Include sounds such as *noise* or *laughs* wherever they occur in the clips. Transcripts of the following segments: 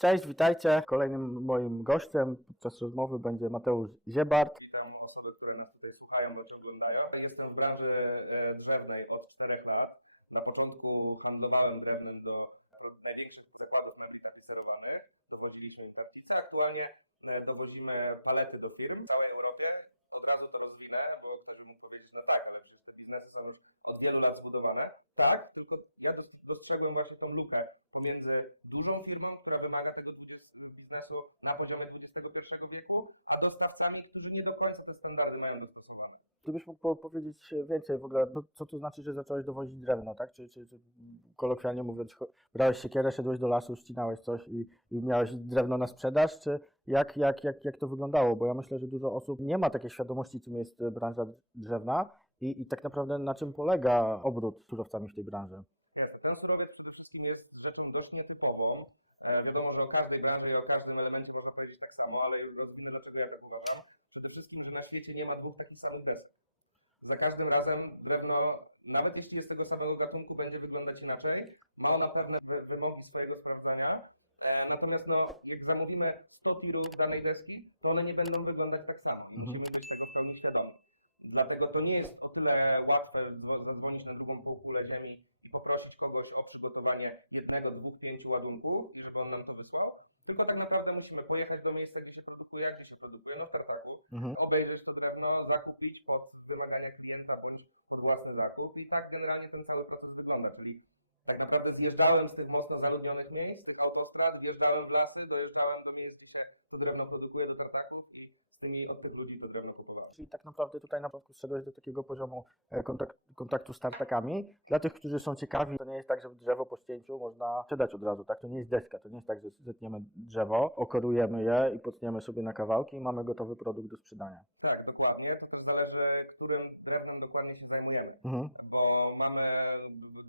Cześć, witajcie. Kolejnym moim gościem podczas rozmowy będzie Mateusz Ziebart. Witam osoby, które nas tutaj słuchają bądź oglądają. Jestem w branży e, drzewnej od 4 lat. Na początku handlowałem drewnem do największych zakładów mebli tapicerowanych. Dowoziliśmy im kartnice. Aktualnie e, dowozimy palety do firm w całej Europie. Od razu to rozwinę, bo ktoś by mógł powiedzieć, no tak, ale przecież te biznesy są już od wielu lat zbudowane. Tak, tylko ja dos- dostrzegłem właśnie tą lukę pomiędzy dużą firmą, która wymaga tego 20 biznesu na poziomie XXI wieku, a dostawcami, którzy nie do końca te standardy mają dostosowane. Gdybyś mógł po- powiedzieć więcej w ogóle, no, co to znaczy, że zacząłeś dowozić drewno, tak? Czy, czy, czy kolokwialnie mówiąc, brałeś siekierę, szedłeś do lasu, ścinałeś coś i, i miałeś drewno na sprzedaż, czy jak, jak, jak, jak to wyglądało? Bo ja myślę, że dużo osób nie ma takiej świadomości, czym jest branża drzewna i, i tak naprawdę na czym polega obrót surowcami w tej branży. Ten surowiec przede wszystkim jest rzeczą dość nietypową. E, wiadomo, że o każdej branży i o każdym elemencie można powiedzieć tak samo, ale już rozwinę dlaczego ja tak uważam. Przede wszystkim, że na świecie nie ma dwóch takich samych desek. Za każdym razem drewno, nawet jeśli jest tego samego gatunku, będzie wyglądać inaczej. Ma ona pewne wy- wymogi swojego sprawdzania. E, natomiast no, jak zamówimy 100 tirów danej deski, to one nie będą wyglądać tak samo. I Mhm. musimy być tego w pełni świadomi. Dlatego to nie jest o tyle łatwe dzwo- zadzwonić na drugą półkulę ziemi i poprosić kogoś o przygotowanie jednego, dwóch, pięciu ładunków i żeby on nam to wysłał. Tylko tak naprawdę musimy pojechać do miejsca, gdzie się produkuje, jak się produkuje, no w tartaku, Mhm. obejrzeć to drewno, zakupić pod wymagania klienta bądź pod własny zakup. I tak generalnie ten cały proces wygląda, czyli tak naprawdę zjeżdżałem z tych mocno zaludnionych miejsc, z tych autostrad, wjeżdżałem w lasy, dojeżdżałem do miejsc, gdzie się to drewno produkuje, do tartaków i tymi od tych ludzi to drewno kupowałem. Czyli tak naprawdę tutaj na początku zszedłeś do takiego poziomu e, kontakt, kontaktu z tartakami. Dla tych, którzy są ciekawi, to nie jest tak, że drzewo po ścięciu można sprzedać od razu, tak? To nie jest deska, to nie jest tak, że zetniemy drzewo, okorujemy je i potniemy sobie na kawałki i mamy gotowy produkt do sprzedania. Tak, dokładnie. To też zależy, którym drewnem dokładnie się zajmujemy. Mhm. Bo mamy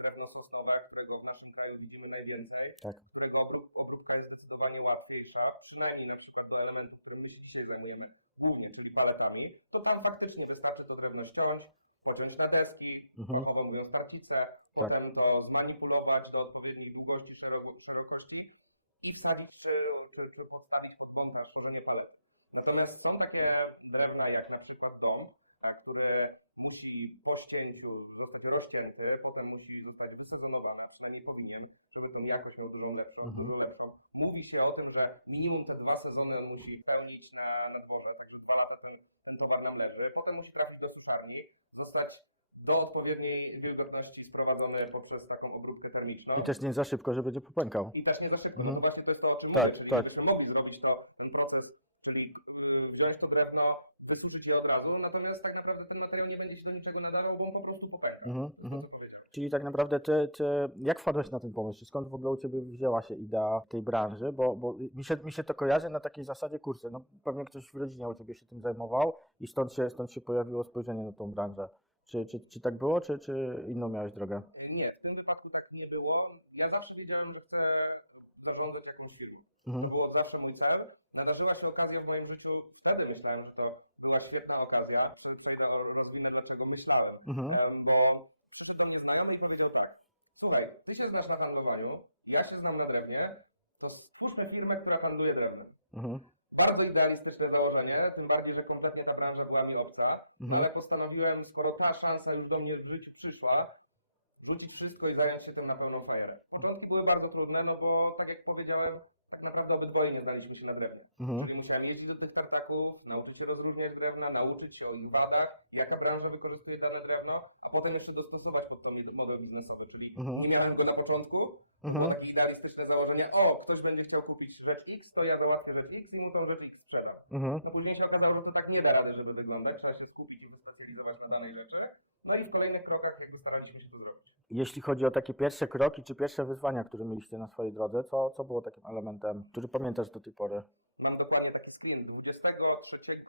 drewno sosnowe, którego w naszym kraju widzimy najwięcej, Tak. którego obrób, obróbka jest zdecydowanie łatwiejsza, przynajmniej na przykład do elementów, którym my się dzisiaj zajmujemy, głównie, czyli paletami, to tam faktycznie wystarczy to drewno ściąć, pociąć na deski, Mhm. fachowo mówiąc tarcicę, potem to zmanipulować do odpowiedniej długości, szeroko, szerokości i wsadzić czy, czy, czy podstawić pod montaż tworzenie palet. Natomiast są takie drewna jak na przykład dom, tak, który musi po ścięciu zostać rozcięty, potem musi zostać wysezonowana, przynajmniej powinien, żeby tą jakość miał dużą lepszą, Mhm. dużo lepszą. Mówi się o tym, że minimum te dwa sezony on musi pełnić na, na dworze, także dwa lata ten, ten towar nam leży. Potem musi trafić do suszarni, zostać do odpowiedniej wilgotności sprowadzony poprzez taką obróbkę termiczną. I też nie za szybko, że będzie popękał. I też nie za szybko, Mhm. no właśnie to jest to, o czym Tak, mówię, czyli tak. mogli zrobić to, ten proces, czyli y, wziąć to drewno, wysuszyć je od razu, natomiast tak naprawdę ten materiał nie będzie się do niczego nadawał, bo on po prostu popęka. Mhm, To mhm. to, co powiedziałem. Czyli tak naprawdę ty, ty, jak wpadłeś na ten pomysł? Skąd w ogóle u Ciebie wzięła się idea tej branży? Bo, bo mi, się, mi się to kojarzy na takiej zasadzie kursy. No, pewnie ktoś w rodzinie u Ciebie się tym zajmował i stąd się, stąd się pojawiło spojrzenie na tą branżę. Czy, czy, czy tak było, czy, czy inną miałeś drogę? Nie, w tym wypadku tak nie było. Ja zawsze wiedziałem, że chcę zarządzać jakąś firmą. To Mhm. było zawsze mój cel. Nadarzyła się okazja w moim życiu, wtedy myślałem, że to była świetna okazja. Prze- Przejdę rozwinę, dlaczego myślałem. Mhm. Bo przyszedł do mnie znajomy i powiedział tak, słuchaj, ty się znasz na handlowaniu, ja się znam na drewnie, to stwórzmy firmę, która handluje drewnem. Mhm. Bardzo idealistyczne założenie, tym bardziej, że kompletnie ta branża była mi obca, Mhm. ale postanowiłem, skoro ta szansa już do mnie w życiu przyszła, rzucić wszystko i zająć się tym na pełną fajerę. Początki były bardzo trudne, no bo tak jak powiedziałem, tak naprawdę obydwoje nie znaliśmy się na drewnie. Mhm. Czyli musiałem jeździć do tych tartaków, nauczyć się rozróżniać drewna, nauczyć się o ich wadach, jaka branża wykorzystuje dane drewno, a potem jeszcze dostosować pod to model biznesowy, czyli Mhm. nie miałem go na początku, było Mhm. takie idealistyczne założenie, o, ktoś będzie chciał kupić rzecz X, to ja załatwię rzecz X i mu tą rzecz X sprzedam. Mhm. No później się okazało, że to tak nie da rady, żeby wyglądać, trzeba się skupić i wyspecjalizować na danej rzeczy. No i w kolejnych krokach jakby staraliśmy się to zrobić. Jeśli chodzi o takie pierwsze kroki, czy pierwsze wyzwania, które mieliście na swojej drodze, co, co było takim elementem, który pamiętasz do tej pory? Mam dokładnie taki screen. 23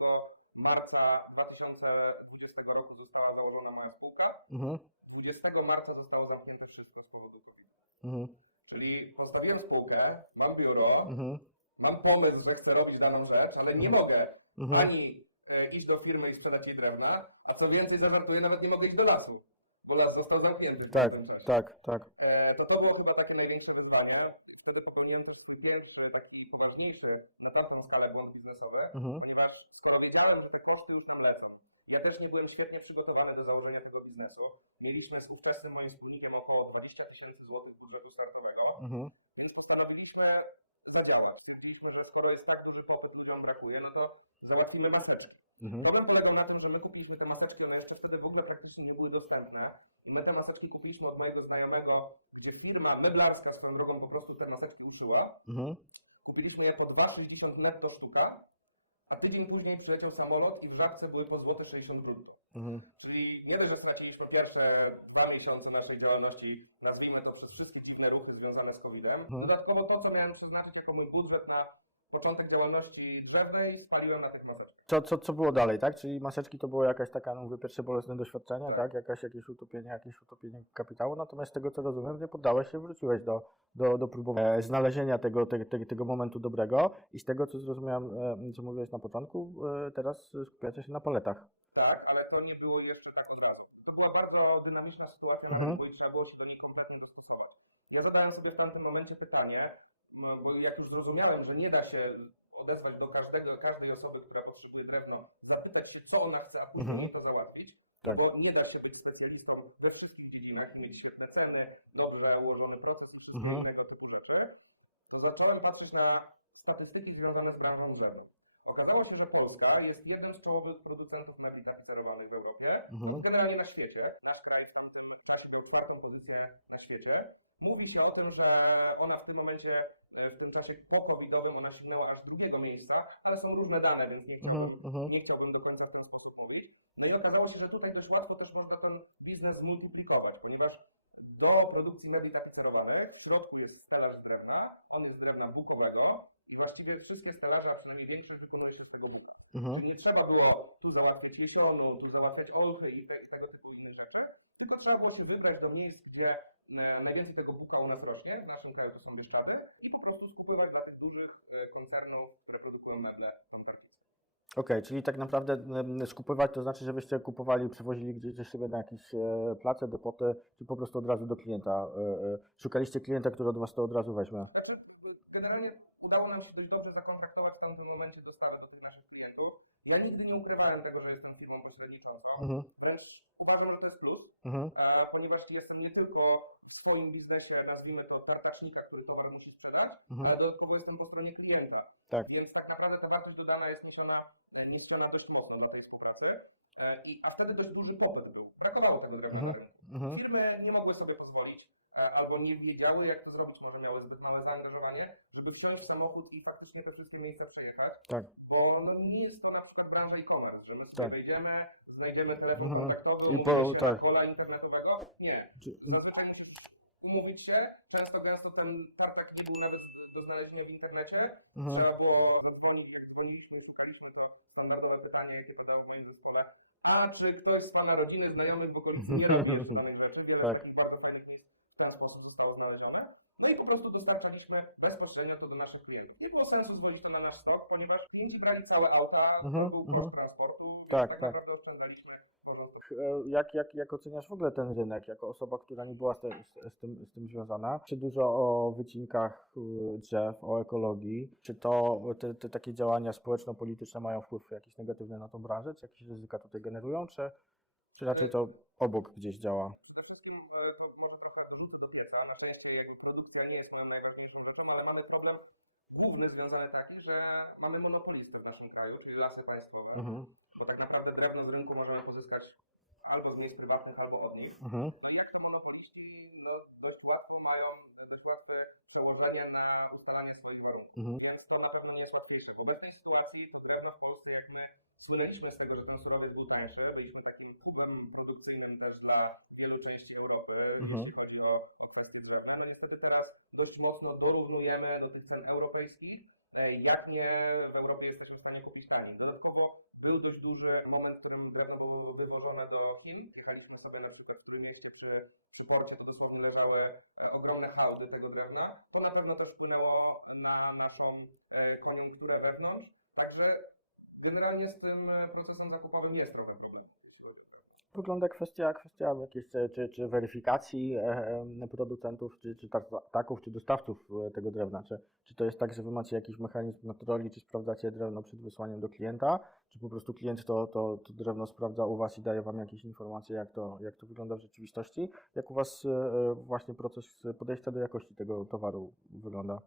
marca 2020 roku została założona moja spółka. Mhm. 20 marca zostało zamknięte wszystko z powodu COVID. Mhm. Czyli postawiłem spółkę, mam biuro, Mhm. mam pomysł, że chcę robić daną rzecz, ale nie mogę Mhm. ani e, iść do firmy i sprzedać jej drewna, a co więcej, zażartuję, nawet nie mogę iść do lasu, bo las został zamknięty w Tak, tak, tak. E, to to było chyba takie największe wyzwanie. wtedy popełniłem też ten pierwszy, taki poważniejszy na tamtą skalę błąd biznesowy, Mhm. ponieważ skoro wiedziałem, że te koszty już nam lecą, ja też nie byłem świetnie przygotowany do założenia tego biznesu. Mieliśmy z ówczesnym moim wspólnikiem około 20 tysięcy złotych budżetu startowego, Mhm. więc postanowiliśmy zadziałać. Stwierdziliśmy, że skoro jest tak duży popyt, ludziom brakuje, no to załatwimy maseczki. Mhm. Problem polegał na tym, że my kupiliśmy te maseczki, one jeszcze wtedy w ogóle praktycznie nie były dostępne. I my te maseczki kupiliśmy od mojego znajomego, gdzie firma meblarska swoją drogą po prostu te maseczki uszyła. Mhm. Kupiliśmy je po 2,60 netto sztuka, a tydzień później przyleciał samolot i w żabce były po złote 60 brutto. Mhm. Czyli nie dość, że straciliśmy pierwsze dwa miesiące naszej działalności, nazwijmy to przez wszystkie dziwne ruchy związane z COVID-em. Mhm. Dodatkowo to, co miałem przeznaczyć jako mój budżet na początek działalności drzewnej, spaliłem na tych maseczkach. Co, co, co było dalej, tak? Czyli maseczki to było jakaś taka, no mówię, pierwsze bolesne doświadczenie, tak? Tak. Jakaś, jakieś utopienie, jakieś utopienie kapitału, natomiast z tego co rozumiem, nie poddałeś się, wróciłeś do, do, do próbowania e, znalezienia tego, te, te, tego momentu dobrego i z tego co zrozumiałem, e, co mówiłeś na początku, e, teraz skupiacie się na paletach. Tak, ale to nie było jeszcze tak od razu. To była bardzo dynamiczna sytuacja Mhm. na i trzeba było się do niej kompletnie dostosować. Ja zadałem sobie w tamtym momencie pytanie, bo jak już zrozumiałem, że nie da się odesłać do każdego, każdej osoby, która potrzebuje drewno, zapytać się, co ona chce, a później Mhm. to załatwić, Tak. bo nie da się być specjalistą we wszystkich dziedzinach i mieć świetne ceny, dobrze ułożony proces i wszystkie Mhm. innego typu rzeczy, to zacząłem patrzeć na statystyki związane z branżą drzewną. Okazało się, że Polska jest jednym z czołowych producentów mebli tapicerowanych w Europie, Mhm. generalnie na świecie. Nasz kraj w tamtym czasie miał czwartą pozycję na świecie. Mówi się o tym, że ona w tym momencie, e, w tym czasie po-covidowym, ona sięgnęła aż drugiego miejsca, ale są różne dane, więc nie chciałbym, Mhm. Mhm. nie chciałbym do końca w ten sposób mówić. No i okazało się, że tutaj dość łatwo też można ten biznes zmultiplikować, ponieważ do produkcji mebli tapicerowanych w środku jest stelaż z drewna, on jest z drewna bukowego i właściwie wszystkie stelaże, a przynajmniej większość wykonuje się z tego buku. Mhm. Czyli nie trzeba było tu załatwiać jesionu, tu załatwiać olchy i te, tego typu inne rzeczy, tylko trzeba było się wybrać do miejsc, gdzie najwięcej tego buka u nas rośnie, w naszym kraju to są Bieszczady, i po prostu skupywać dla tych dużych e, koncernów, które produkują meble, tą praktykę. Okej, czyli tak naprawdę skupywać to znaczy, żebyście kupowali, przewozili gdzieś sobie na jakieś e, place, depoty, czy po prostu od razu do klienta. E, e, szukaliście klienta, który od was to od razu weźmie. Także generalnie udało nam się dość dobrze zakontraktować w tamtym momencie dostawy do tych naszych klientów. Ja nigdy nie ukrywałem tego, że jestem firmą pośredniczącą, Mhm. wręcz uważam, że to jest plus, Mhm. e, ponieważ jestem nie tylko w swoim biznesie, nazwijmy to tartacznika, który towar musi sprzedać, Mhm. ale dodatkowo jestem po stronie klienta. Tak. Więc tak naprawdę ta wartość dodana jest niesiona, e, niesiona dość mocno na tej współpracy. E, I, a wtedy dość duży popyt był. Brakowało tego drewna Mhm. na rynku. Mhm. Firmy nie mogły sobie pozwolić, e, albo nie wiedziały, jak to zrobić, może miały zbyt małe zaangażowanie, żeby wsiąść w samochód i faktycznie te wszystkie miejsca przejechać. Tak. Bo no, nie jest to na przykład branża e-commerce, że my sobie Tak. wejdziemy, znajdziemy telefon Mhm. kontaktowy, I po- się tak. kola internetowego. Nie. Zazwyczaj musisz umówić się. Często gęsto ten tartak nie był nawet do znalezienia w internecie. mhm. Trzeba było zadzwonić, jak dzwoniliśmy szukaliśmy, to standardowe pytanie, jakie padało w moim zespole. A czy ktoś z Pana rodziny, znajomych w okolicy nie robi danych *laughs* rzeczy? Wiele Tak. takich bardzo fajnych miejsc w ten sposób zostało znalezione. No i po prostu dostarczaliśmy bezpośrednio to do naszych klientów. Nie było sensu zwozić to na nasz stok, ponieważ klienci brali całe auta, Mhm, był mhm. koszt transportu. Tak, tak, tak. naprawdę Jak, jak, jak oceniasz w ogóle ten rynek, jako osoba, która nie była z, te, z, z, tym, z tym związana? Czy dużo o wycinkach y, drzew, o ekologii? Czy to te, te takie działania społeczno-polityczne mają wpływ jakiś negatywny na tą branżę? Czy jakieś ryzyka tutaj generują? Czy, czy raczej to obok gdzieś działa? Przede wszystkim e, to może trochę wrzucę do pieca. Na szczęście produkcja nie jest moją najważniejszą rzeczą, ale mamy problem główny związany taki, że mamy monopolistę w naszym kraju, czyli lasy państwowe. Mhm. Bo tak naprawdę drewno z rynku możemy pozyskać albo z miejsc prywatnych, albo od nich. Mhm. No i jak to monopoliści no, dość łatwo mają dość łatwe przełożenie na ustalanie swoich warunków. Mhm. Więc to na pewno nie jest łatwiejsze. Bo w tej sytuacji to drewno w Polsce, jak my słynęliśmy z tego, że ten surowiec był tańszy, byliśmy takim hubem produkcyjnym też dla wielu części Europy, Mhm. jeśli chodzi o, o kwestie drewna. No niestety teraz dość mocno dorównujemy do tych cen europejskich, e, jak nie w Europie jesteśmy w stanie kupić taniej. Dodatkowo był dość duży moment, w którym drewno było wywożone do Chin. Jechaliśmy sobie na przykład w którym mieście przy, przy porcie, to dosłownie leżały e, ogromne hałdy tego drewna. To na pewno też wpłynęło na naszą e, koniunkturę wewnątrz. Także generalnie z tym e, procesem zakupowym jest trochę problem. jeśli chodzi o drewno. Wygląda kwestia, kwestia jakiejś czy, czy weryfikacji e, e, producentów, czy, czy tartaków, czy dostawców e, tego drewna? Czy, czy to jest tak, że wy macie jakiś mechanizm kontroli, czy sprawdzacie drewno przed wysłaniem do klienta, czy po prostu klient to, to, to drewno sprawdza u was i daje wam jakieś informacje, jak to, jak to wygląda w rzeczywistości? Jak u was właśnie proces podejścia do jakości tego towaru wygląda?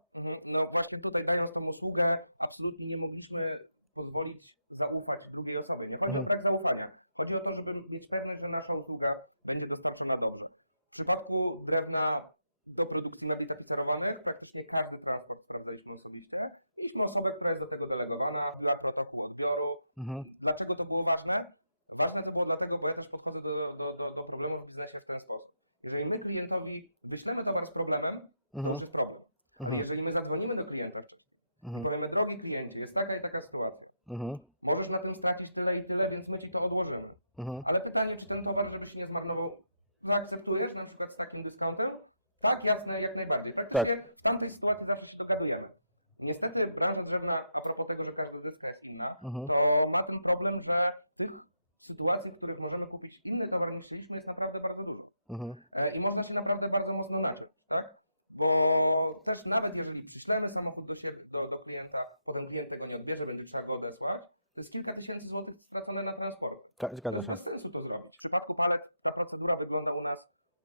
No właśnie tutaj dając tą usługę, absolutnie nie mogliśmy pozwolić zaufać drugiej osobie. Nie chodzi o Mhm. brak zaufania. Chodzi o to, żeby mieć pewność, że nasza usługa będzie dostarczona dobrze. W przypadku drewna do produkcji mebli tapicerowanych praktycznie każdy transport sprawdzaliśmy osobiście. Mieliśmy osobę, która jest do tego delegowana, była w protokołu odbioru. Mhm. Dlaczego to było ważne? Ważne to było dlatego, bo ja też podchodzę do, do, do, do problemu w biznesie w ten sposób. Jeżeli my klientowi wyślemy towar z problemem, to Mhm. już jest problem. Ale Mhm. jeżeli my zadzwonimy do klienta Mhm. powiemy, drogi kliencie, jest taka i taka sytuacja. Mhm. Możesz na tym stracić tyle i tyle, więc my ci to odłożymy. Mhm. Ale pytanie, czy ten towar, żebyś nie zmarnował, zaakceptujesz na przykład z takim dyskontem? Tak, jasne, jak najbardziej. Praktycznie w tamtej sytuacji zawsze się dogadujemy. Niestety branża drzewna, a propos tego, że każda dyska jest inna, Mhm. to ma ten problem, że tych sytuacji, w których możemy kupić inny towar niż chcieliśmy, jest naprawdę bardzo dużo. Mhm. E, I można się naprawdę bardzo mocno naciąć, tak? Bo też nawet jeżeli przyślemy samochód do, siebie, do, do klienta, potem klient tego nie odbierze, będzie trzeba go odesłać, to jest kilka tysięcy złotych stracone na transport. Tak, zgadza się. bez sensu to zrobić. W przypadku palet ta procedura wygląda u nas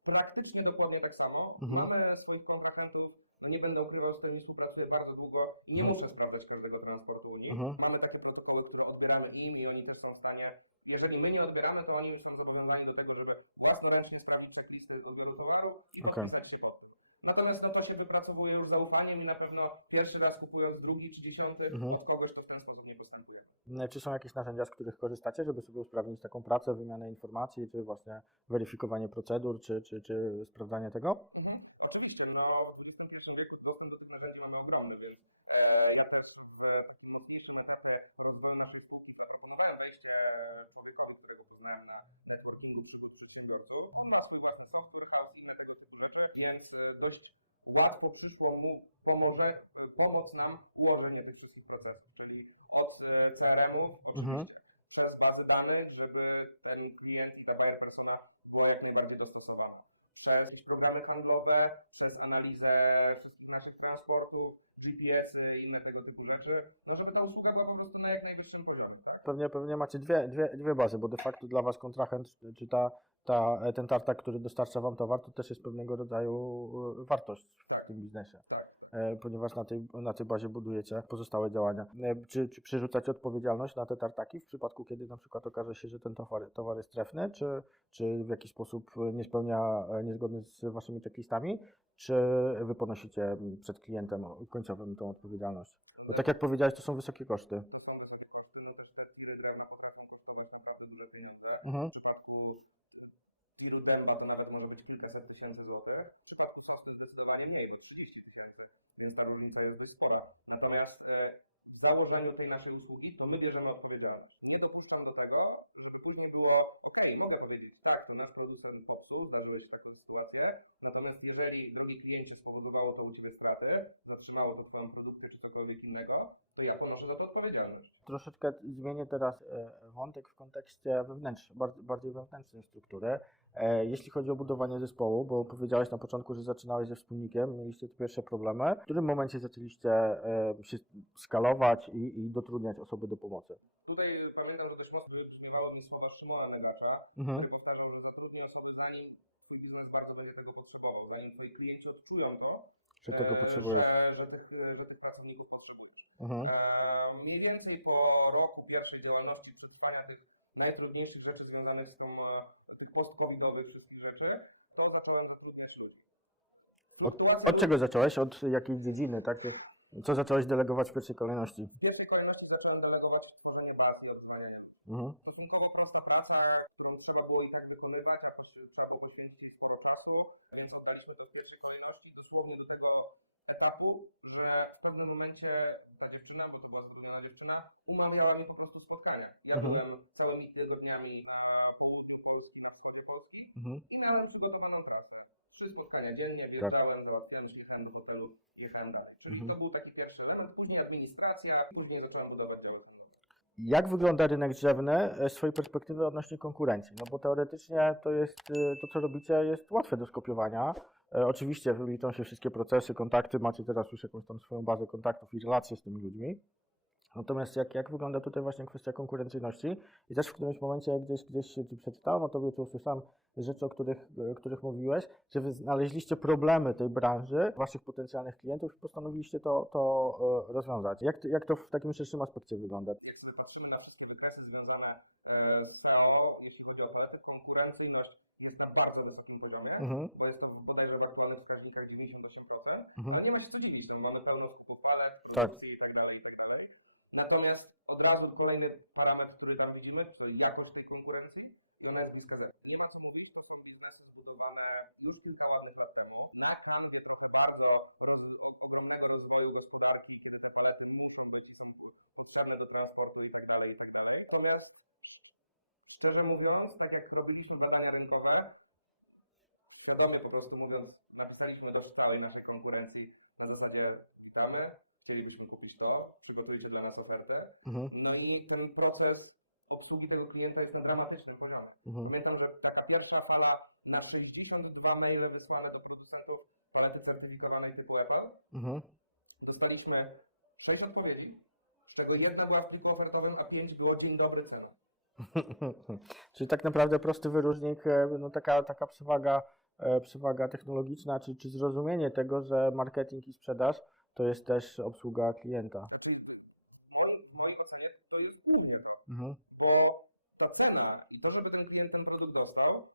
praktycznie dokładnie tak samo. Mhm. Mamy swoich kontrahentów, no nie będę ukrywał, z którymi współpracuję bardzo długo i nie Mhm. muszę sprawdzać każdego transportu u nich. Mhm. Mamy takie protokoły, które odbieramy im i oni też są w stanie, jeżeli my nie odbieramy, to oni są zobowiązani do tego, żeby własnoręcznie sprawdzić checklisty odbioru towaru i podpisać się pod tym. Natomiast no to się wypracowuje już zaufaniem i na pewno pierwszy raz kupując drugi czy dziesiąty Mhm. od kogoś, to w ten sposób nie postępuje. E, Czy są jakieś narzędzia, z których korzystacie, żeby sobie usprawnić taką pracę, wymianę informacji, czy właśnie weryfikowanie procedur, czy, czy, czy sprawdzanie tego? Mhm. Oczywiście, no w XXI wieku dostęp do tych narzędzi mamy ogromny, więc e, ja też w takim mocniejszym etapie rozwoju naszej spółki zaproponowałem wejście człowiekowi, którego poznałem na networkingu przygód przedsiębiorców. On ma swój własny software house i inne tego typu rzeczy, więc e, dość łatwo przyszło mu pomoże, pomóc nam ułożenie tych wszystkich procesów, czyli od CRM-ów oczywiście, Mhm. przez bazy danych, żeby ten klient i ta buyer persona była jak najbardziej dostosowana przez jakieś programy handlowe, przez analizę wszystkich naszych transportów, GPS-y i inne tego typu rzeczy, no żeby ta usługa była po prostu na jak najwyższym poziomie, tak? Pewnie, pewnie macie dwie, dwie, dwie bazy, bo de facto dla Was kontrahent, czy ta, ta, ten tartak, który dostarcza Wam towar, to też jest pewnego rodzaju e, wartość w tym biznesie. Tak. E, Ponieważ na tej, na tej bazie budujecie pozostałe działania. E, Czy, czy przerzucacie odpowiedzialność na te tartaki w przypadku, kiedy na przykład okaże się, że ten towar, towar jest trefny, czy, czy w jakiś sposób nie spełnia e, niezgodny z Waszymi checklistami, czy Wy ponosicie przed klientem końcowym tą odpowiedzialność? Bo tak jak powiedziałeś, to są wysokie koszty. To są wysokie koszty, no też te tiry drewna potrafią kosztować naprawdę duże pieniądze. Mhm. Dęba to nawet może być kilkaset tysięcy złotych. W przypadku sosny zdecydowanie mniej, bo 30 tysięcy, więc ta różnica jest dość spora. Natomiast e, w założeniu tej naszej usługi to my bierzemy odpowiedzialność. Nie dopuszczam do tego, żeby później było, ok, mogę powiedzieć, tak, to nasz producent popsuł, zdarzyły się taką sytuację, natomiast jeżeli drugi kliencie spowodowało to u Ciebie straty, zatrzymało to Twoją produkcję czy cokolwiek innego, to ja ponoszę za to odpowiedzialność. Troszeczkę zmienię teraz e, wątek w kontekście wewnętrznym, bardziej wewnętrznej struktury. E, Jeśli chodzi o budowanie zespołu, bo powiedziałeś na początku, że zaczynałeś ze wspólnikiem, mieliście te pierwsze problemy. W którym momencie zaczęliście e, się skalować i, i dotrudniać osoby do pomocy? Tutaj pamiętam, że dość mocno wybrzmiewały mi słowa Szymona Negacza, Mhm. który powtarzał, że zatrudni osoby zanim Twój biznes bardzo będzie tego potrzebował, zanim Twoi klienci odczują to, Czy tego e, potrzebujesz? Że, że, tych, że tych pracowników potrzebujesz. Mhm. E, mniej więcej po roku pierwszej działalności, przetrwania tych najtrudniejszych rzeczy związanych z tą, tych post-covidowych wszystkich rzeczy, to zacząłem zatrudniać ludzi. Fluktuacja Od czego zacząłeś? Od jakiej dziedziny? Tak? Co zacząłeś delegować w pierwszej kolejności? W pierwszej kolejności zacząłem delegować tworzenie baz i odzwaniania. Mhm. stosunkowo prosta praca, którą trzeba było i tak wykonywać, a trzeba było poświęcić jej sporo czasu, więc oddaliśmy to w pierwszej kolejności dosłownie do tego etapu, że w pewnym momencie ta dziewczyna, bo to była zatrudniona dziewczyna, umawiała mi po prostu spotkania. Ja Mhm. byłem całymi tygodniami na południu Polski, na wschodzie Polski Mhm. i miałem przygotowaną trasę. Trzy spotkania dziennie, wjeżdżałem, załatwiałem szlichem do hotelu, jechałem dalej. Czyli Mhm. to był taki pierwszy element, później administracja, później zacząłem budować dział handlowy. Jak wygląda rynek drzewny e, z swojej perspektywy odnośnie konkurencji? No bo teoretycznie to jest, e, to co robicie jest łatwe do skopiowania. E, Oczywiście liczą się wszystkie procesy, kontakty, macie teraz już jakąś tam swoją bazę kontaktów i relacje z tymi ludźmi. Natomiast jak, jak wygląda tutaj właśnie kwestia konkurencyjności? I też w którymś momencie gdzieś, gdzieś czy przeczytałem o tobie, czy usłyszałem rzeczy, o których, o których mówiłeś, że wy znaleźliście problemy tej branży, waszych potencjalnych klientów i postanowiliście to, to e, rozwiązać. Jak, jak to w takim szerszym aspekcie wygląda? Jak sobie patrzymy na wszystkie wykresy związane e, z SEO, jeśli chodzi o palety, konkurencyjność jest na bardzo wysokim poziomie, Mhm. bo jest to bodajże w aktualnych wskaźnikach 98%, Mhm. ale nie ma się co dziwić, no mamy pełno skupów palet, produkcji i tak dalej, i tak dalej. Natomiast od razu kolejny parametr, który tam widzimy, to jakość tej konkurencji i ona jest bliska zero. Nie ma co mówić, bo są biznesy zbudowane już kilka ładnych lat temu, na kanwie trochę bardzo roz, ogromnego rozwoju gospodarki, kiedy te palety muszą być i są potrzebne do transportu i tak dalej, i tak dalej. Natomiast szczerze mówiąc, tak jak robiliśmy badania rynkowe, świadomie po prostu mówiąc, napisaliśmy do całej naszej konkurencji na zasadzie witamy, chcielibyśmy kupić to, przygotujcie dla nas ofertę. Mhm. No i ten proces obsługi tego klienta jest na dramatycznym poziomie. Mhm. Pamiętam, że taka pierwsza fala na 62 maile wysłane do producentów palety certyfikowanej typu Apple, Mhm. dostaliśmy 6 odpowiedzi, z czego jedna była w pliku ofertowym, a 5 było dzień dobry cena. *laughs* Czyli tak naprawdę prosty wyróżnik, e, no taka, taka przewaga, e, przewaga technologiczna, czy, czy zrozumienie tego, że marketing i sprzedaż to jest też obsługa klienta. Czyli w mojej, w mojej ocenie to jest głównie to. Mhm. bo ta cena i to, żeby ten klient ten produkt dostał,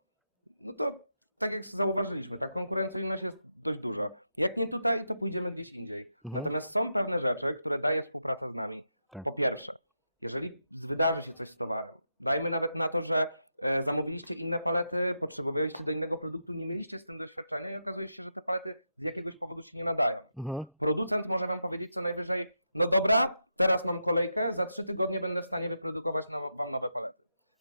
no to tak jak zauważyliśmy, ta konkurencyjność jest dość duża. Jak nie tutaj, to pójdziemy gdzieś indziej. Mhm. Natomiast są pewne rzeczy, które daje współpraca z nami. Tak. Po pierwsze, jeżeli wydarzy się coś z towarem, dajmy nawet na to, że e, zamówiliście inne palety, potrzebowaliście do innego produktu, nie mieliście z tym doświadczenia i okazuje się, że te palety z jakiegoś powodu się nie nadają. Mhm. Producent może Wam powiedzieć co najwyżej, no dobra, teraz mam kolejkę, za trzy tygodnie będę w stanie wyprodukować nowe, Wam nowe palety.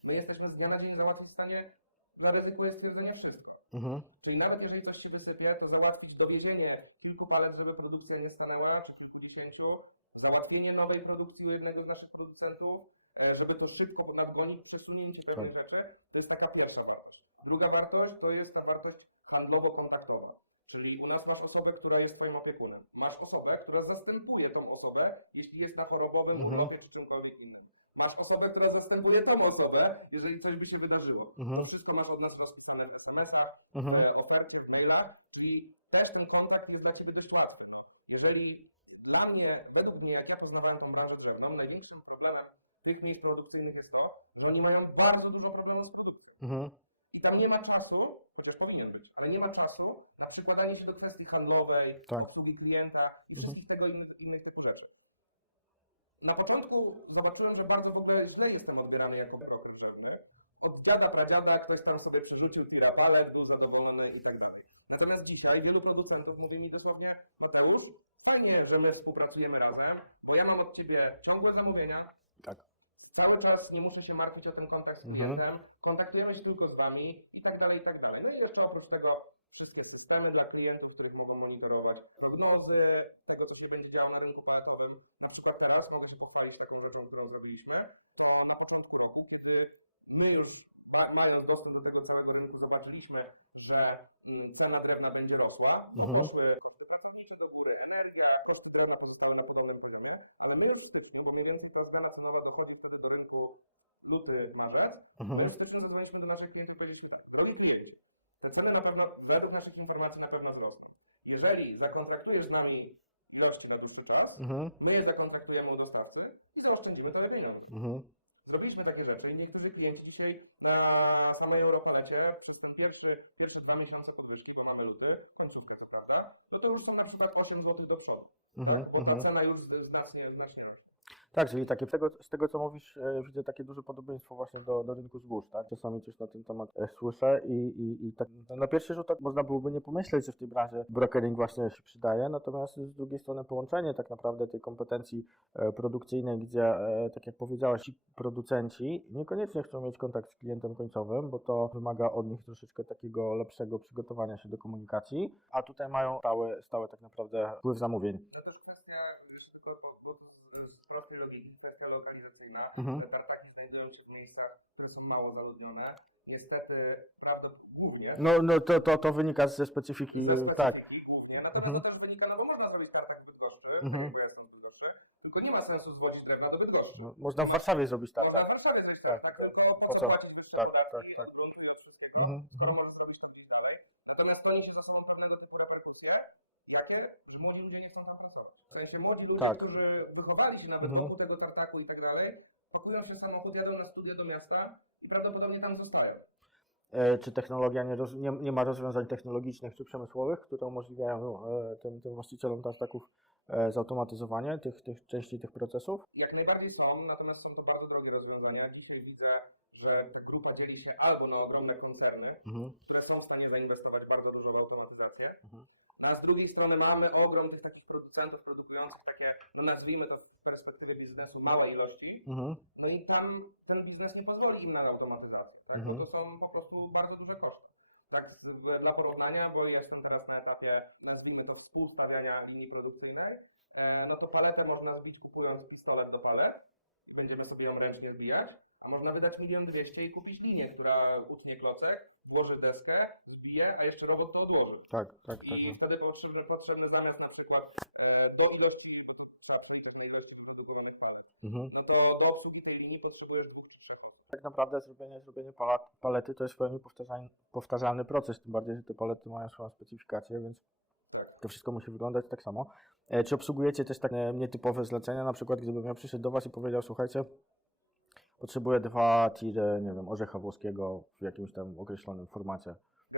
My jesteśmy z dnia na dzień załatwić w stanie, zaryzykuję stwierdzenie wszystko. Mhm. Czyli nawet jeżeli coś się wysypie, to załatwić dowiezienie kilku palet, żeby produkcja nie stanęła, czy kilkudziesięciu, załatwienie nowej produkcji u jednego z naszych producentów, żeby to szybko nadgonić, przesunięcie pewnych rzeczy, to jest taka pierwsza wartość. Druga wartość to jest ta wartość handlowo-kontaktowa. Czyli u nas masz osobę, która jest Twoim opiekunem. Masz osobę, która zastępuje tą osobę, jeśli jest na chorobowym Mhm. urlopie czy czymkolwiek innym. Masz osobę, która zastępuje tą osobę, jeżeli coś by się wydarzyło. Mhm. To wszystko masz od nas rozpisane w SMS-ach, Mhm. e, ofercie, w mailach, czyli też ten kontakt jest dla Ciebie dość łatwy. Jeżeli dla mnie, według mnie, jak ja poznawałem tą branżę drzewną, największym problemem tych miejsc produkcyjnych jest to, że oni mają bardzo dużo problemów z produkcją. Mhm. I tam nie ma czasu, chociaż powinien być, ale nie ma czasu na przykładanie się do kwestii handlowej, Tak. obsługi klienta i Mhm. wszystkich tego innych, innych typu rzeczy. Na początku zobaczyłem, że bardzo w ogóle źle jestem odbierany jako deweloper drzewny. Od dziada, pradziada ktoś tam sobie przerzucił tira palet, był zadowolony i tak dalej. Natomiast dzisiaj wielu producentów mówi mi dosłownie, Mateusz, fajnie, że my współpracujemy razem, bo ja mam od Ciebie ciągłe zamówienia, Tak. Cały czas nie muszę się martwić o ten kontakt z Mhm. klientem, kontaktujemy się tylko z Wami i tak dalej, i tak dalej. No i jeszcze oprócz tego wszystkie systemy dla klientów, których mogą monitorować prognozy tego, co się będzie działo na rynku paletowym. Na przykład teraz mogę się pochwalić taką rzeczą, którą zrobiliśmy, to na początku roku, kiedy my już ma- mając dostęp do tego całego rynku zobaczyliśmy, że mm, cena drewna będzie rosła, to Mhm. poszły koszty pracownicze do góry, energia, koszty drewna pozostały na podobnym poziomie, ale my już w styczniu, bo mniej więcej ta dana cenowa dochodzi wtedy do rynku luty, marzec, my Mhm. w styczniu zadzwoniliśmy do drogi klienci, te ceny na pewno, według naszych informacji na pewno wzrosną. Jeżeli zakontraktujesz z nami ilości na dłuższy czas, Mhm. my je zakontraktujemy u dostawcy i zaoszczędzimy tyle pieniędzy. Mhm. Zrobiliśmy takie rzeczy i niektórzy klienci dzisiaj na samej Europalecie przez ten pierwszy, pierwsze dwa miesiące podwyżki, bo mamy luty, końcówkę co prawda, no to już są na przykład 8 zł do przodu, Mhm. tak? bo ta Mhm. cena już znacznie, znacznie rośnie. Tak, czyli takie, z, tego, z tego co mówisz, e, widzę takie duże podobieństwo właśnie do, do rynku zbóż, tak? Czasami coś na ten temat e, słyszę i, i, i tak na pierwszy rzut tak można byłoby nie pomyśleć, że w tej branży brokering właśnie się przydaje, natomiast z drugiej strony połączenie tak naprawdę tej kompetencji e, produkcyjnej, gdzie, tak jak powiedziałeś, ci producenci niekoniecznie chcą mieć kontakt z klientem końcowym, bo to wymaga od nich troszeczkę takiego lepszego przygotowania się do komunikacji, a tutaj mają stały, stały tak naprawdę wpływ zamówień. No też kwestia, jeszcze tylko, bo, bo tu z- z- troszkę prostej logiki, kwestia lokalizacyjna. Mhm. Te tartaki znajdują się w miejscach, które są mało zaludnione. Niestety, prawdopodobnie głównie. No, no to, to, to wynika ze specyfiki, ze tak. specyfiki głównie. Natomiast Mhm. to też wynika, no bo można zrobić tartak w Bydgoszczy, Mhm. bo ja jestem w Bydgoszczy, tylko nie ma sensu zwozić drewna do Bydgoszczy. No, można w Warszawie zrobić tak, Można w tak. Warszawie zrobić Tak, tartak, tak. tylko po co płacić wyższe Tak, podatki tak, tak. od wszystkiego, Mhm. skoro możesz zrobić to gdzieś dalej. Natomiast to niesie za sobą pewnego typu reperkusje, jakie? Że młodzi ludzie nie chcą tam pracować. W sensie młodzi ludzie, Tak. którzy wychowali się na Mhm. tego tartaku i tak dalej, pakują się w samochód, jadą na studia do miasta i prawdopodobnie tam zostają. E, czy technologia nie, roz, nie, nie ma rozwiązań technologicznych czy przemysłowych, które umożliwiają e, tym, tym właścicielom tartaków e, zautomatyzowanie tych, tych części tych procesów? Jak najbardziej są, natomiast są to bardzo drogie rozwiązania. Dzisiaj widzę, że ta grupa dzieli się albo na ogromne koncerny, Mhm. które są w stanie zainwestować bardzo dużo w automatyzację. Mhm. A z drugiej strony mamy ogrom tych takich producentów produkujących takie, no nazwijmy to w perspektywie biznesu, małe ilości. Mhm. No i tam ten biznes nie pozwoli im na automatyzację, tak? Mhm. bo to są po prostu bardzo duże koszty. Tak z, dla porównania, bo jestem teraz na etapie, nazwijmy to współstawiania linii produkcyjnej, e, no to paletę można zbić kupując pistolet do palet, będziemy sobie ją ręcznie zbijać, a można wydać milion dwieście i kupić linię, która utnie klocek, włoży deskę, zbije, a jeszcze robot to odłoży. Tak, tak, tak. I wtedy potrzebny, potrzebny zamiast na przykład e, do ilości, wyprodukowanych Mhm. no to do obsługi tej linii potrzebujesz dwóch czy trzech osób. Tak naprawdę zrobienie, zrobienie palety to jest w pełni powtarzalny, powtarzalny proces, tym bardziej, że te palety mają swoją specyfikację, więc Tak. to wszystko musi wyglądać tak samo. E, Czy obsługujecie też takie nietypowe zlecenia, na przykład gdybym ja przyszedł do Was i powiedział, słuchajcie, potrzebuję dwa tiry, nie wiem, orzecha włoskiego w jakimś tam określonym formacie.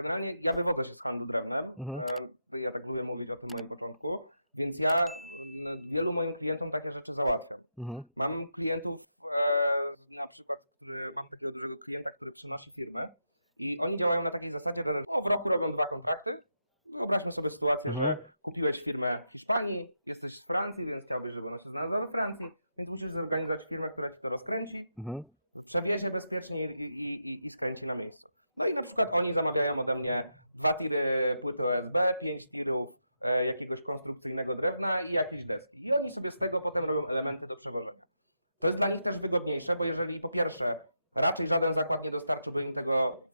Generalnie ja wywodzę się z handlu drewnem, Mhm. e, ja tak lubię mówić o tym moim początku, więc ja wielu moim klientom takie rzeczy załatwiam. Mhm. Mam klientów, e, na przykład który, mam takiego dużego klienta, który przynosi firmę i oni działają na takiej zasadzie, że no, w roku robią dwa kontrakty. Wyobraźmy sobie sytuację, Mhm. że kupiłeś firmę w Hiszpanii, jesteś z Francji, więc chciałbyś, żeby ona się znalazła we Francji, więc musisz zorganizować firmę, która ci to rozkręci, Mhm. przewiezie bezpiecznie i, i, i, i skręci na miejscu. No i na przykład oni zamawiają ode mnie dwa tiry płyty OSB, pięć tirów e, jakiegoś konstrukcyjnego drewna i jakieś deski. I oni sobie z tego potem robią elementy do przewożenia. To jest dla nich też wygodniejsze, bo jeżeli po pierwsze raczej żaden zakład nie dostarczyłby im tego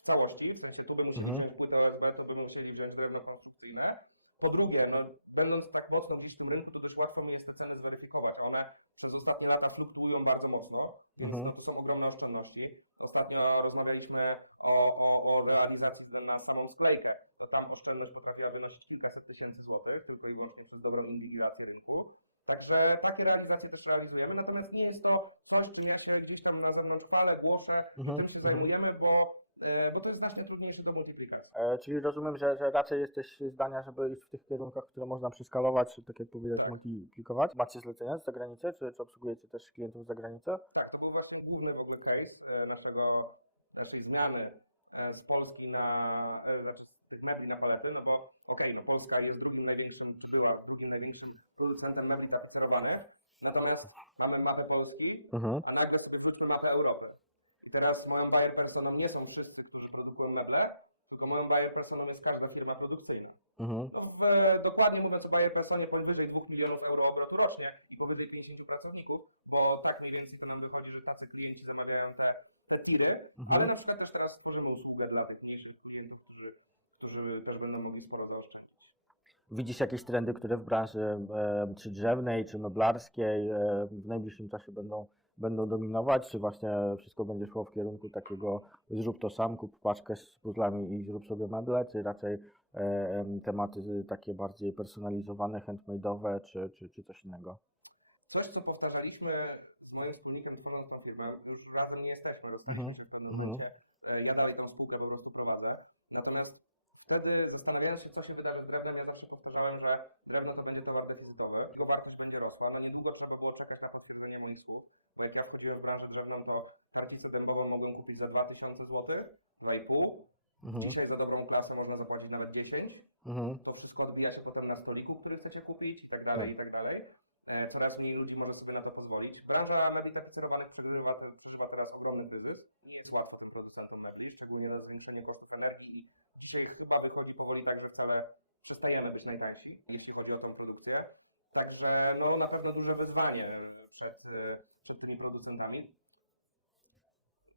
w całości, w sensie tu by musieli Mhm. wziąć płytę OSB, to by musieli wziąć drewno konstrukcyjne. Po drugie, no, będąc tak mocno w tym rynku, to też łatwo mi jest te ceny zweryfikować. One przez ostatnie lata fluktuują bardzo mocno, więc Mhm. no, to są ogromne oszczędności. Ostatnio rozmawialiśmy o, o, o realizacji na samą sklejkę. To tam oszczędność potrafiła wynosić kilkaset tysięcy złotych, tylko i wyłącznie przez dobrą inwigilację rynku. Także takie realizacje też realizujemy, natomiast nie jest to coś, czym ja się gdzieś tam na zewnątrz chwalę, głoszę, Mhm. tym się Mhm. zajmujemy, bo, bo to jest znacznie trudniejsze do multiplikacji. E, czyli rozumiem, że, że raczej jesteś zdania, żeby iść w tych kierunkach, które można przeskalować, czy tak jak powiedziałeś, Tak. multiplikować. Macie zlecenia z zagranicy, czy, czy obsługujecie też klientów z zagranicy? Tak, to był właśnie główny w ogóle case e, naszego, naszej zmiany e, z Polski na, e, znaczy z tych mebli na palety, no bo okej, no Polska jest drugim największym, czy była drugim największym producentem mebli tapicerowanych, natomiast mamy mapę Polski, Mhm. a nagle sobie wróćmy mapę Europy. I teraz moją buyer personą nie są wszyscy, którzy produkują meble, tylko moją buyer personą jest każda firma produkcyjna. Mhm. No, w, dokładnie mówiąc o buyer personie powyżej 2 milionów euro obrotu rocznie i powyżej 50 pracowników, bo tak mniej więcej to nam wychodzi, że tacy klienci zamawiają te, te tiry, Mhm. ale na przykład też teraz stworzymy usługę dla tych mniejszych klientów, którzy, którzy też będą mogli sporo zaoszczędzić. Widzisz jakieś trendy, które w branży e, czy drzewnej, czy meblarskiej e, w najbliższym czasie będą, będą dominować, czy właśnie wszystko będzie szło w kierunku takiego zrób to sam, kup paczkę z puzzlami i zrób sobie meble, czy raczej e, em, tematy takie bardziej personalizowane, handmade'owe, czy, czy, czy coś innego? Coś, co powtarzaliśmy z moim wspólnikiem tworząc tą firmę, już razem nie jesteśmy, rozstaliśmy Mhm. się w pewnym Mhm. momencie. E, Ja dalej tą spółkę po prostu prowadzę. Natomiast wtedy zastanawiając się, co się wydarzy z drewnem, ja zawsze powtarzałem, że drewno to będzie towar deficytowy, jego wartość będzie rosła. No niedługo trzeba było czekać na potwierdzenie moich słów. Bo jak ja wchodziłem w branżę drzewną, to tarcicę dębową mogłem kupić za 2000 zł, 2,5. Mhm. Dzisiaj za dobrą klasę można zapłacić nawet 10 Mhm. to wszystko odbija się potem na stoliku, który chcecie kupić i tak dalej, i tak dalej. E, Coraz mniej ludzi może sobie na to pozwolić. Branża mebli tapicerowanych przeżywa, przeżywa teraz ogromny kryzys. Nie jest łatwo tym producentom mebli, szczególnie na zwiększenie kosztów energii i dzisiaj chyba wychodzi powoli tak, że wcale przestajemy być najtańsi, jeśli chodzi o tę produkcję. Także no, na pewno duże wyzwanie przed, e, przed tymi producentami.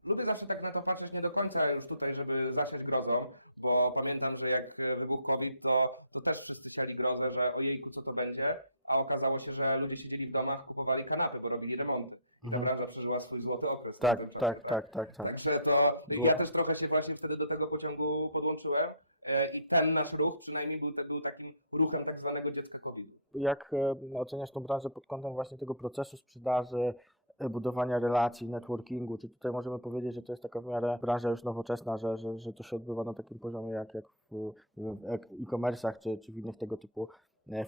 Lubię zawsze tak na to patrzeć nie do końca już tutaj, żeby zasiać grozą, bo pamiętam, że jak wybuchł COVID, to, to też wszyscy siali grozę, że ojejku, co to będzie, a okazało się, że ludzie siedzieli w domach, kupowali kanapy, bo robili remonty. Ta Mhm. branża przeżyła swój złoty okres. Tak, czasie, tak, tak, tak, tak. Także to Było. ja też trochę się właśnie wtedy do tego pociągu podłączyłem e, i ten nasz ruch przynajmniej był, był takim ruchem tak zwanego dziecka COVID-u. Jak e, oceniasz tą branżę pod kątem właśnie tego procesu sprzedaży, e, budowania relacji, networkingu? Czy tutaj możemy powiedzieć, że to jest taka w miarę branża już nowoczesna, że, że, że to się odbywa na takim poziomie jak, jak w e- e-commerce'ach czy, czy w innych tego typu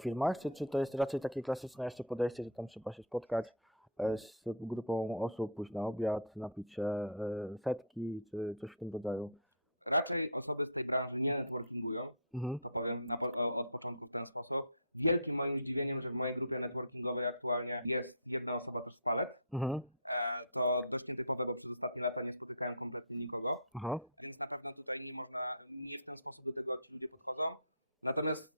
firmach? Czy, czy to jest raczej takie klasyczne jeszcze podejście, że tam trzeba się spotkać z grupą osób, pójść na obiad, napić się setki, czy coś w tym rodzaju? Raczej osoby z tej branży nie networkingują, Mhm. to powiem na, od początku w ten sposób. Wielkim moim zdziwieniem, że w mojej grupie networkingowej aktualnie jest jedna osoba też z palet. Mhm. E, to dość nietypowego przez ostatnie lata nie spotykałem kompletnie nikogo. Aha. Więc na pewno tutaj nie można, nie w ten sposób do tego ci ludzie podchodzą. Natomiast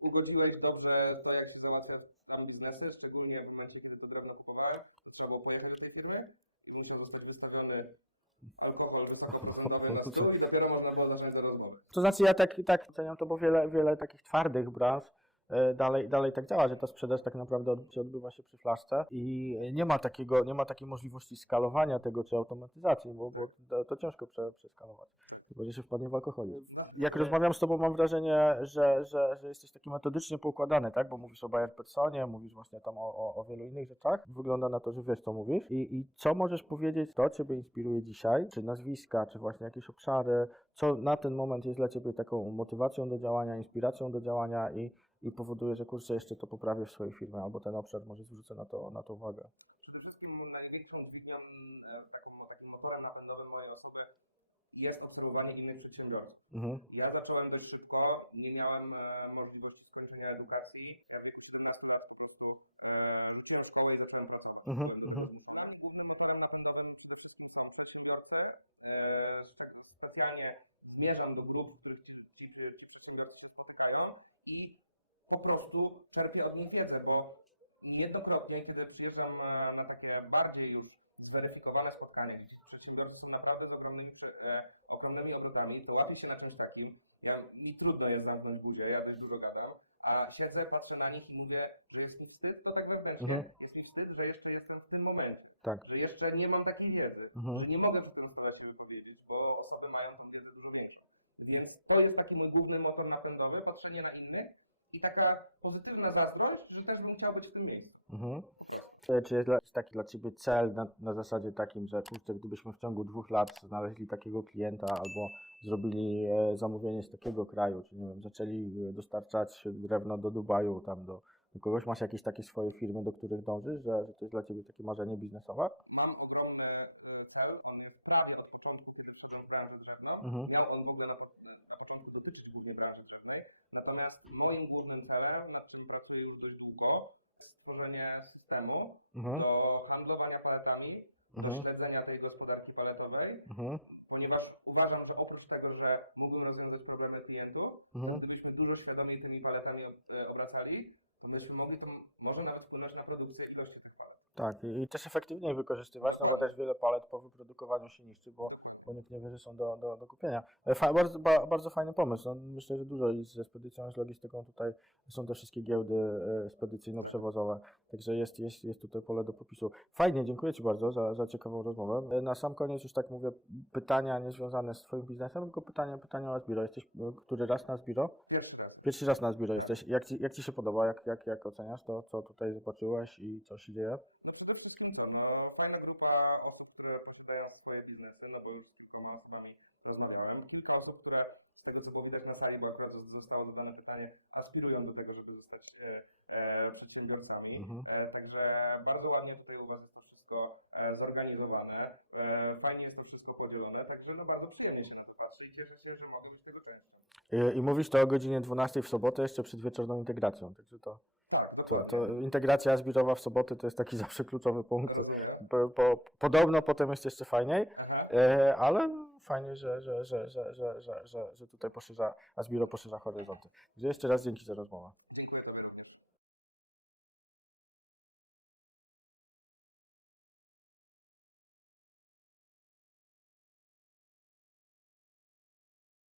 ugodziłeś dobrze to, jak się załatwia tam biznesy, szczególnie w momencie, kiedy to drewno kupowałem, to trzeba było pojechać do tej firmy i musiał zostać wystawiony alkohol wysokoprocentowy na stół i dopiero można było zacząć tę rozmowę. To znaczy ja tak, tak oceniam to, bo wiele, wiele takich twardych branż dalej, dalej tak działa, że ta sprzedaż tak naprawdę od, odbywa się przy flaszce i nie ma takiego, nie ma takiej możliwości skalowania tego czy automatyzacji, bo, bo to, to ciężko prze, przeskalować. Chyba, że się wpadnie w alkoholizm. Jak rozmawiam z Tobą, mam wrażenie, że, że, że jesteś taki metodycznie poukładany, tak? Bo mówisz o Bayer Personie, mówisz właśnie tam o, o, o wielu innych rzeczach. Wygląda na to, że wiesz, co mówisz. I, I co możesz powiedzieć, co Ciebie inspiruje dzisiaj? Czy nazwiska, czy właśnie jakieś obszary? Co na ten moment jest dla Ciebie taką motywacją do działania, inspiracją do działania i, i powoduje, że kurczę, jeszcze to poprawię w swojej firmie, albo ten obszar może zwrócę na to, na to uwagę. Przede wszystkim największą dźwignią, e, taką, takim motorem napędowym mojej osoby jest obserwowanie innych przedsiębiorców. Mhm. Ja zacząłem dość szybko, nie miałem e, możliwości skończenia edukacji. Ja w wieku 17 lat po prostu e, rzuciłem szkołę i zacząłem pracować. Mhm, Byłem mhm. dobrym Głównym motorem napędowym przede wszystkim są przedsiębiorcy. E, specjalnie zmierzam do grup, w których ci, ci, ci przedsiębiorcy się spotykają i po prostu czerpię od nich wiedzę, bo niejednokrotnie, kiedy przyjeżdżam e, na takie bardziej już zweryfikowane spotkania, gdzie przedsiębiorcy są naprawdę z ogromnymi, e, ogromnymi obrotami, to łapię się na czymś takim. Ja, mi trudno jest zamknąć buzię, ja dość dużo gadam, a siedzę, patrzę na nich i mówię, że jest mi wstyd, to tak wewnętrznie, Mhm. jest mi wstyd, że jeszcze jestem w tym momencie, Tak. że jeszcze nie mam takiej wiedzy, Mhm. że nie mogę w tym sprawie się wypowiedzieć, bo osoby mają tą wiedzę dużo większą. Więc to jest taki mój główny motor napędowy, patrzenie na innych i taka pozytywna zazdrość, że też bym chciał być w tym miejscu. Mhm. E, Czy jest dla, jest taki dla Ciebie cel na, na zasadzie takim, że kurczę, gdybyśmy w ciągu dwóch lat znaleźli takiego klienta albo zrobili e, zamówienie z takiego kraju, czy nie wiem, zaczęli e, dostarczać drewno do Dubaju, tam do, do kogoś, masz jakieś takie swoje firmy, do których dążysz, że, że to jest dla Ciebie takie marzenie biznesowe? Mam ogromny cel, on jest prawie od początku, kiedy wszedłem w branżę drzewną. Mhm. Miał on w ogóle na, na początku dotyczyć głównie branży drzewnej. Natomiast moim głównym celem, nad czym pracuję już dość długo, jest stworzenie systemu Mhm. do handlowania paletami, do Mhm. śledzenia tej gospodarki paletowej, Mhm. ponieważ uważam, że oprócz tego, że mógłbym rozwiązać problemy klientów, Mhm. gdybyśmy dużo świadomiej tymi paletami e, obracali, to byśmy mogli to może nawet wpłynąć na produkcję ilości. Tak, i, też efektywniej wykorzystywać, no bo też wiele palet po wyprodukowaniu się niszczy, bo, bo nikt nie wie, że są do, do, do kupienia. E, Fa, bardzo, ba, bardzo fajny pomysł. No, myślę, że dużo i ze spedycją, z logistyką tutaj są te wszystkie giełdy e, spedycyjno-przewozowe, także jest, jest, jest tutaj pole do popisu. Fajnie, dziękuję Ci bardzo za, za ciekawą rozmowę. E, Na sam koniec już tak mówię, pytania niezwiązane z Twoim biznesem, tylko pytania, pytania o Asbiro. Jesteś który raz na Asbiro? Pierwszy raz. Pierwszy raz na Asbiro jesteś. Jak Ci, jak ci się podoba? Jak, jak, jak oceniasz to, co tutaj zobaczyłeś i co się dzieje? No przede wszystkim co, no fajna grupa osób, które posiadają swoje biznesy, no bo już z kilkoma osobami rozmawiałem. Kilka osób, które z tego co było widać na sali, bo akurat zos- zostało zadane pytanie, aspirują do tego, żeby zostać e, e, przedsiębiorcami. Mhm. E, także bardzo ładnie tutaj u Was jest wszystko e, zorganizowane. E, fajnie jest to wszystko podzielone, także no bardzo przyjemnie się na to patrzy i cieszę się, że mogę być tego częścią. I, I mówisz to o godzinie 12 w sobotę, jeszcze przed wieczorną integracją. Także to, Tak, to, to integracja zbiorowa w soboty to jest taki *laughs* zawsze kluczowy punkt. Po, po, podobno potem jest jeszcze fajniej, e, ale fajnie, że, że, że, że, że, że, że, że tutaj poszerza, a zbioro poszerza horyzonty. Jeszcze raz dzięki za rozmowę. Dziękuję.